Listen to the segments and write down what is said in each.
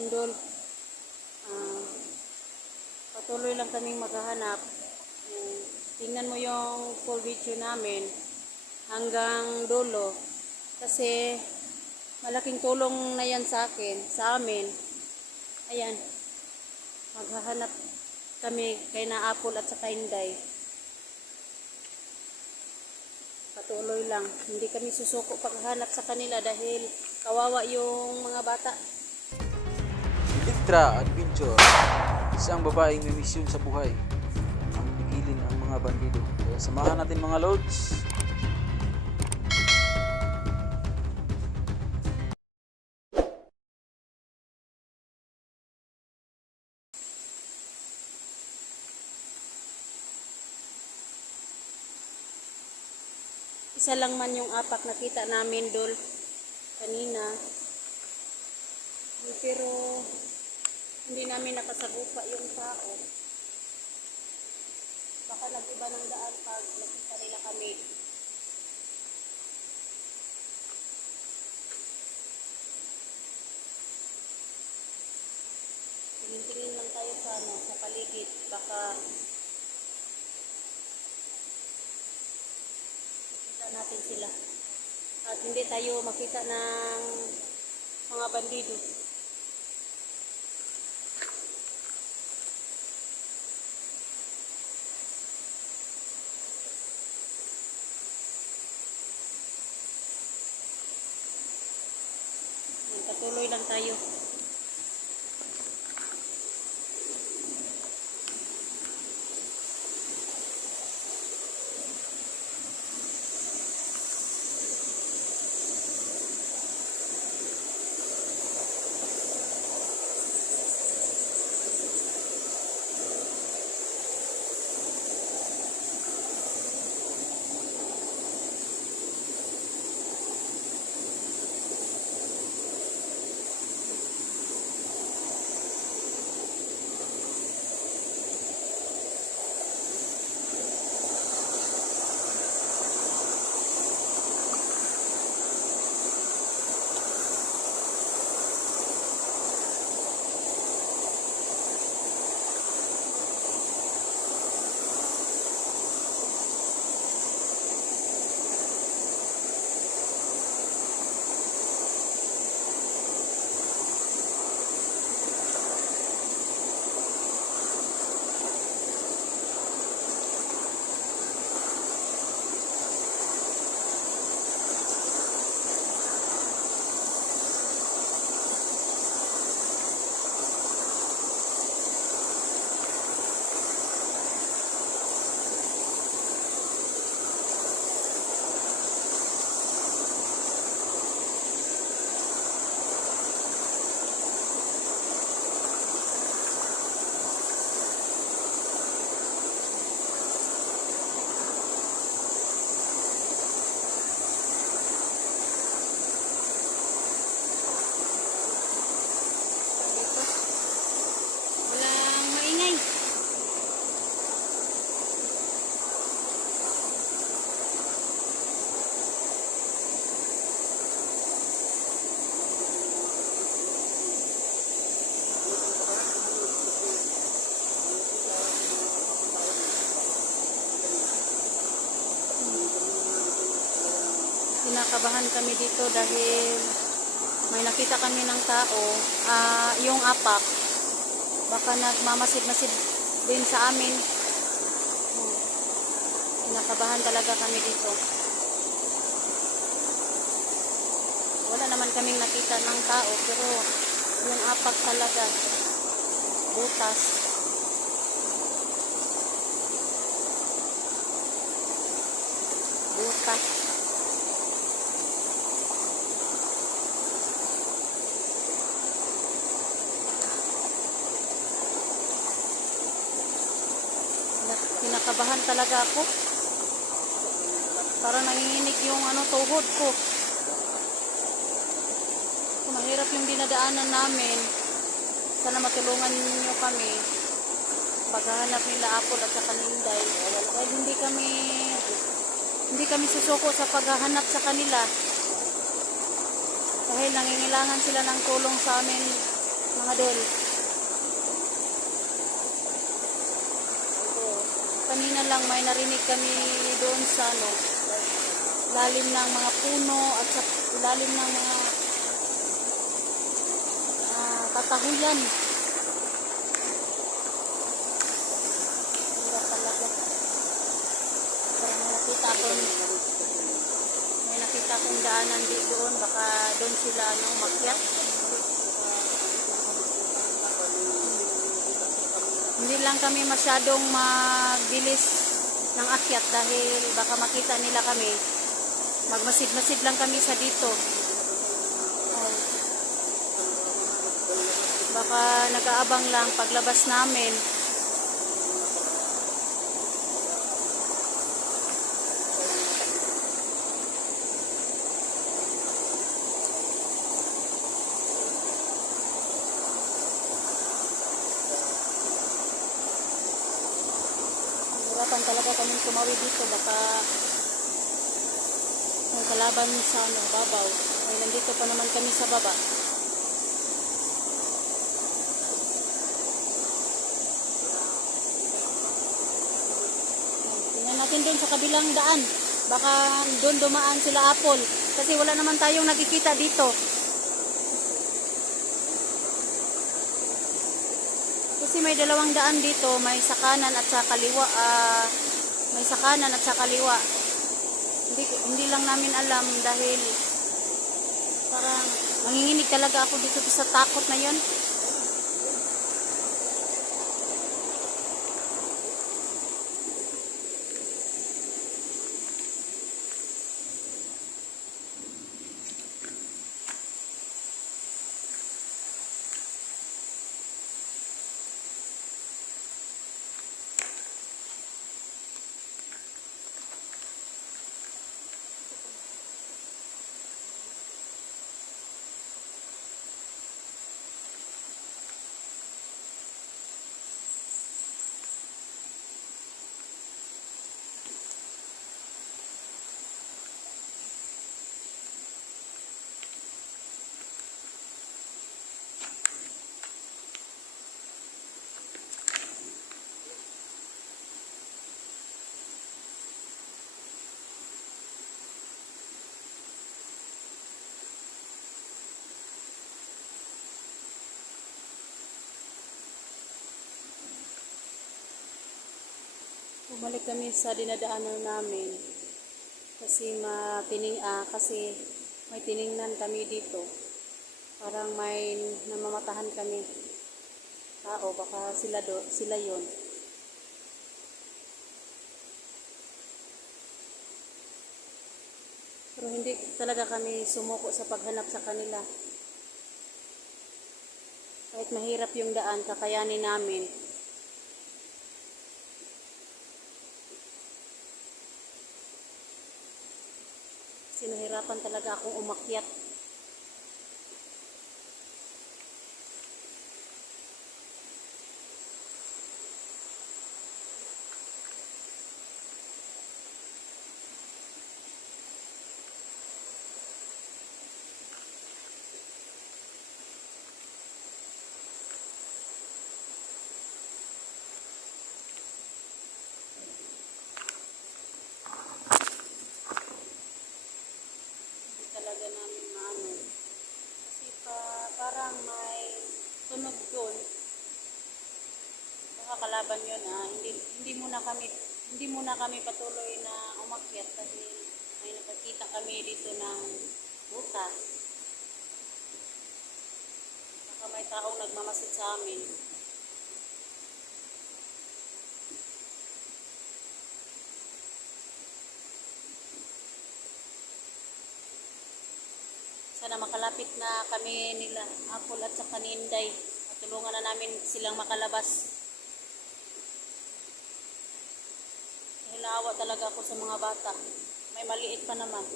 Ayan dol, patuloy lang kaming maghahanap. Tingnan mo yung full video namin hanggang dulo. Kasi malaking tulong na yan sa amin. Ayan, maghahanap kami kay na Apple at saka Inday. Patuloy lang. Hindi kami susuko paghahanap sa kanila dahil kawawa yung mga bata. Electra Adventure, isang babaeng may misyon sa buhay ang pigilin ang mga bandido. Kaya samahan natin mga lods. Isa lang man yung apak nakita namin dol kanina. Pero hindi namin nakasagupa yung tao. Baka nag-iba ng daan pag nakita nila kami. Tingin-tingin lang tayo sa paligid. Baka makita natin sila. At hindi tayo makita ng mga bandido. Patuloy lang tayo. Kinakabahan kami dito dahil may nakita kami ng tao, yung apak baka nagmamasid-masid din sa amin. Kinakabahan talaga kami dito. Wala naman kaming nakita ng tao pero yung apak talaga butas. Kinakabahan talaga ako. Parang nanginginig yung tuhod ko. Mahirap yung dinadaanan namin. Sana matulungan niyo kami. Paghahanap nila Apple at saka Inday. Dahil hindi kami susuko sa paghahanap sa kanila. Dahil nangingailangan sila ng tulong sa amin mga dol. Kanina lang may narinig kami doon sa lalim ng mga puno at sa ilalim ng mga katahuyan. Hirap talaga. Pero may nakita akong daanan doon, baka doon sila makyat. Hindi lang kami masyadong magbilis ng akyat dahil baka makita nila kami. Magmasid-masid lang kami sa dito. Baka nag-aabang lang paglabas namin. Hirapan talaga kami tumawid dito, baka may kalaban sa babaw. Ay, nandito pa naman kami sa baba. Tingnan natin doon sa kabilang daan, baka doon dumaan sila Apple, kasi wala naman tayong nakikita dito. Kasi may dalawang daan dito, may sa kanan at sa kaliwa. May sa kanan at sa kaliwa. Hindi lang namin alam dahil parang manginginig talaga ako dito sa takot na yon. Bumalik kami sa dinadaanan namin kasi kasi may tiningnan kami dito. Parang may namamatahan kami tao, baka sila yon. Pero hindi talaga kami sumuko sa paghanap sa kanila. Kahit mahirap yung daan, kakayanin namin. Sinahirapan talaga akong umakyat. Talaga namin maano. Kasi parang may tunog doon. Baka kalaban yun hindi muna kami patuloy na umakyat kasi may nakakita kami dito ng butas. Baka may taong nagmamasid sa amin. Sana makalapit na kami nila Apple at saka ni Inday. Tulungan na namin silang makalabas. Dahil naawa talaga ako sa mga bata. May maliit pa naman.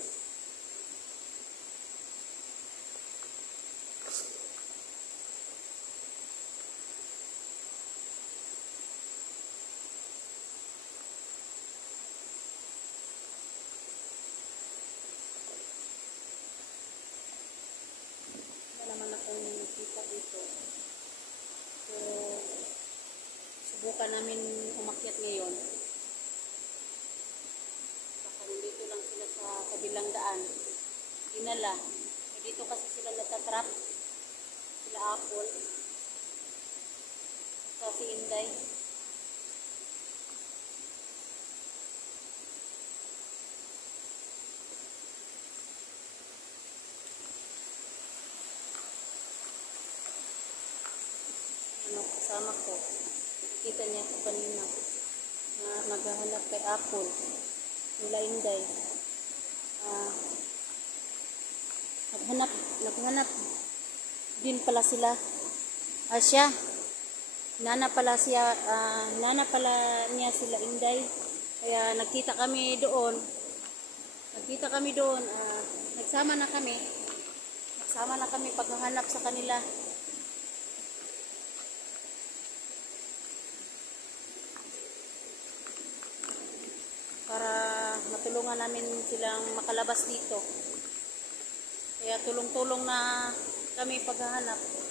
Wala naman akong nakita dito. subukan namin umakyat ngayon. Baka nandito lang sila sa kabilang daan. Dinala. Eh, dito kasi sila natatrap. Sila Apple. Sa si Inday. Kasama ko. Kita niya ako kanina na naghahanap kay Apple. Nila Inday. Naghanap din pala sila. Siya. Nana pala niya sila Inday. Kaya nagkita kami doon. Nagsama na kami. Paghahanap sa kanila. Para matulungan namin silang makalabas dito. Kaya tulong-tulong na kami paghahanap.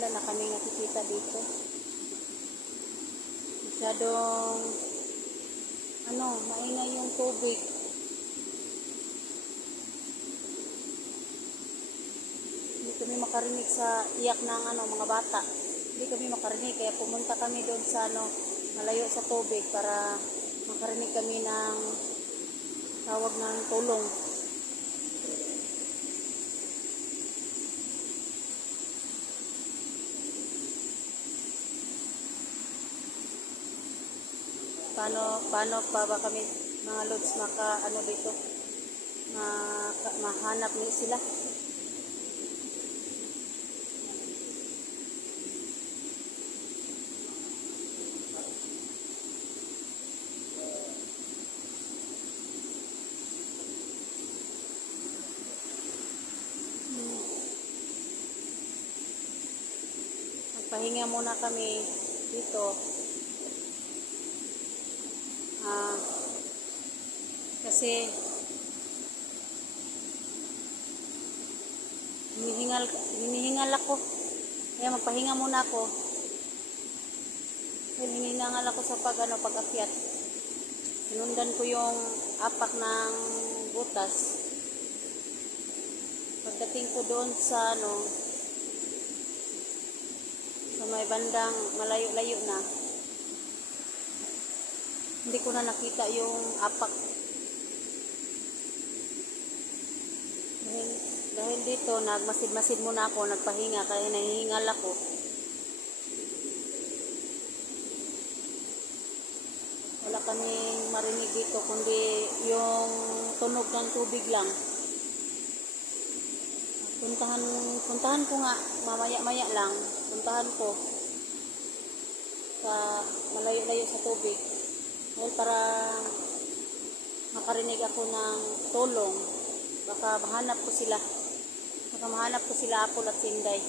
Wala na kami nakikita dito. Masyadong maingay yung tubig. Hindi kami makarinig sa iyak ng mga bata. Hindi kami makarinig, kaya pumunta kami doon sa malayo sa tubig para makarinig kami ng tawag ng tulong. Paano pa ba kami mga lods dito mahanap ni sila? Magpahinga muna kami dito. Kasi hinihingal ako. Kaya magpahinga muna ako. Hinihingal ako sa pag-akyat. Sinundan ko yung apak ng butas. Pagdating ko doon sa sa may bandang malayo-layo na, hindi ko na nakita yung apak. Dahil dito, nagmasid-masid muna ako, nagpahinga, kaya nahihingal ako. Wala kaming marinig dito, kundi yung tunog ng tubig lang. Puntahan ko nga, mamaya-maya lang, puntahan ko sa malayo-layo sa tubig. Dahil para makarinig ako ng tulong, baka mahanap ko sila Apple at Inday.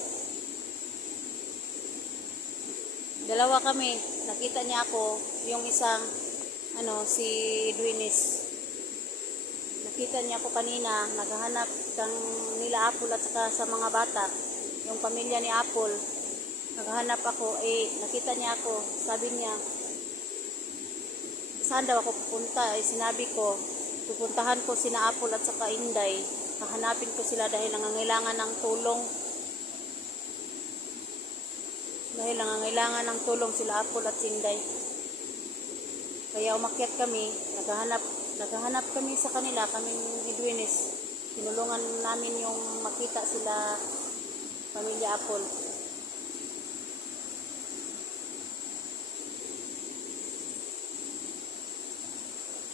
Dalawa kami, nakita niya ako, yung isang si Edwinis. Nakita niya ako kanina, naghahanap ng nila Apple at saka sa mga bata, yung pamilya ni Apple. Naghahanap ako, nakita niya ako, sabi niya, saan daw ako pupunta? Sinabi ko, pupuntahan ko sina Apple at saka Inday. Hahanapin ko sila dahil nangangailangan ng tulong. Dahil nangangailangan ng tulong sila Apple at Inday. Kaya umakyat kami, naghahanap kami sa kanila, kaming Edwinis. Tinulungan namin yung makita sila pamilya Apple.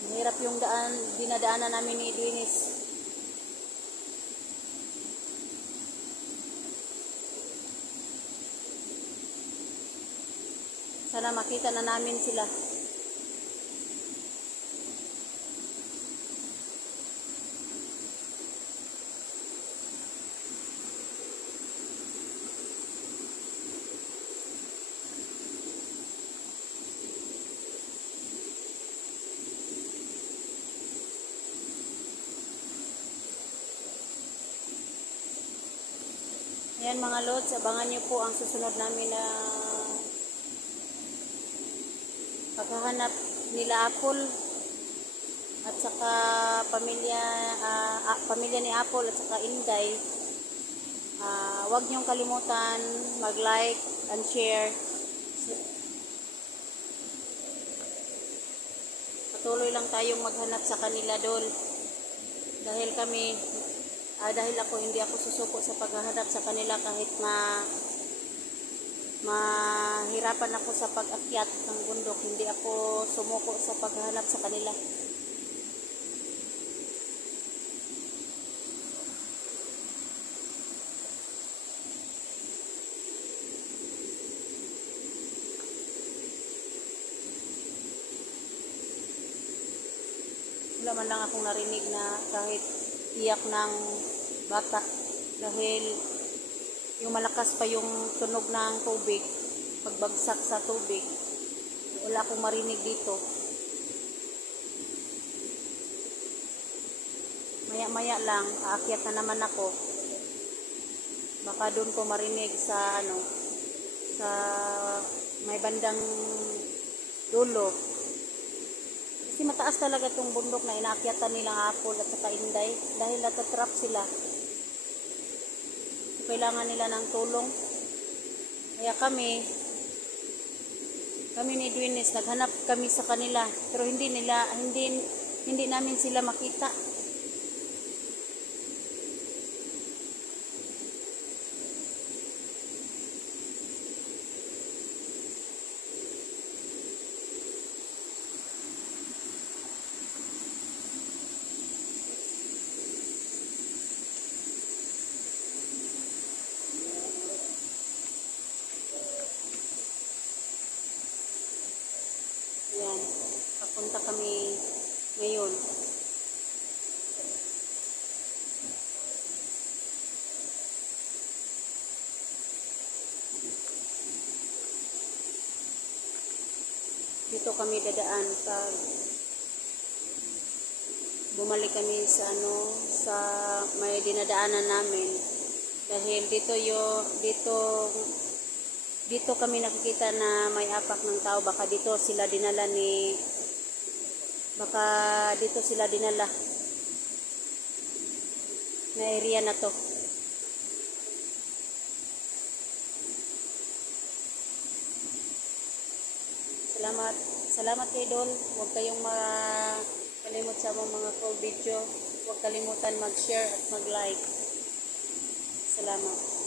Mahirap yung dinadaanan namin ni Edwinis. Sana makita na namin sila. Ayan mga lods, abangan nyo po ang susunod namin na paghahanap nila Apple at saka pamilya ni Apple at saka Inday. Huwag niyong kalimutan mag-like and share. Patuloy lang tayong maghanap sa kanila dol. Dahil ako hindi ako susuko sa paghahanap sa kanila kahit mahirapan ako sa pag-akyat ng bundok, hindi ako sumuko sa paghahanap sa kanila. Wala man lang akong narinig na kahit iyak ng bata dahil yung malakas pa yung tunog ng tubig, pagbagsak sa tubig. Wala akong marinig dito. Maya-maya lang, aakyat na naman ako. Baka doon ko marinig sa sa may bandang dulo. Kasi mataas talaga itong bundok na inaakyatan nilang Apple at saka Inday dahil natatrap sila. Kailangan nila ng tulong. Kaya kami ni Edwinis, naghanap kami sa kanila pero hindi namin sila makita. Yan, papunta kami ngayon. Dito kami dadaan pag bumalik kami sa sa may dinadaanan namin. Dahil dito kami nakikita na may apak ng tao. Baka dito sila dinala na area na to. Salamat kay Idol. Huwag kayong makalimot sa mga full video. Huwag kalimutan mag-share at mag-like. Salamat.